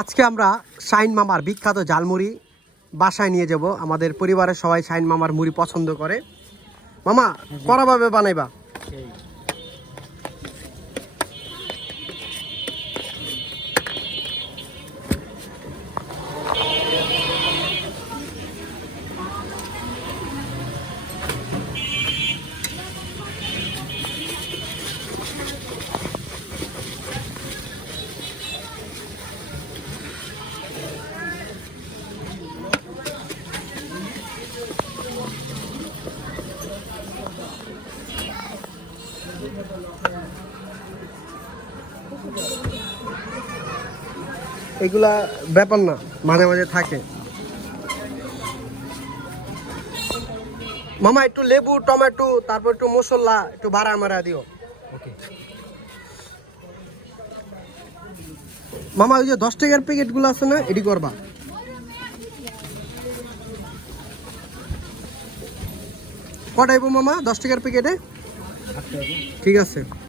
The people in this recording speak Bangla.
আজকে আমরা শাইন মামার বিখ্যাত জালমুড়ি বাসায় নিয়ে যাব। আমাদের পরিবারের সবাই শাইন মামার মুড়ি পছন্দ করে। মামা করাভাবে বানাইবা। এগুলা ব্যাপার না মাঝে মাঝে থাকে। মামা একটু লেবু টমেটো তারপর একটু মশলা একটু বাড়া মারা দিও। মামা ওই যে দশ টাকার প্যাকেট প্যাকেটগুলো আছে না এটি করবা। কটাইবো মামা দশ টাকার প্যাকেটে? ঠিক আছে।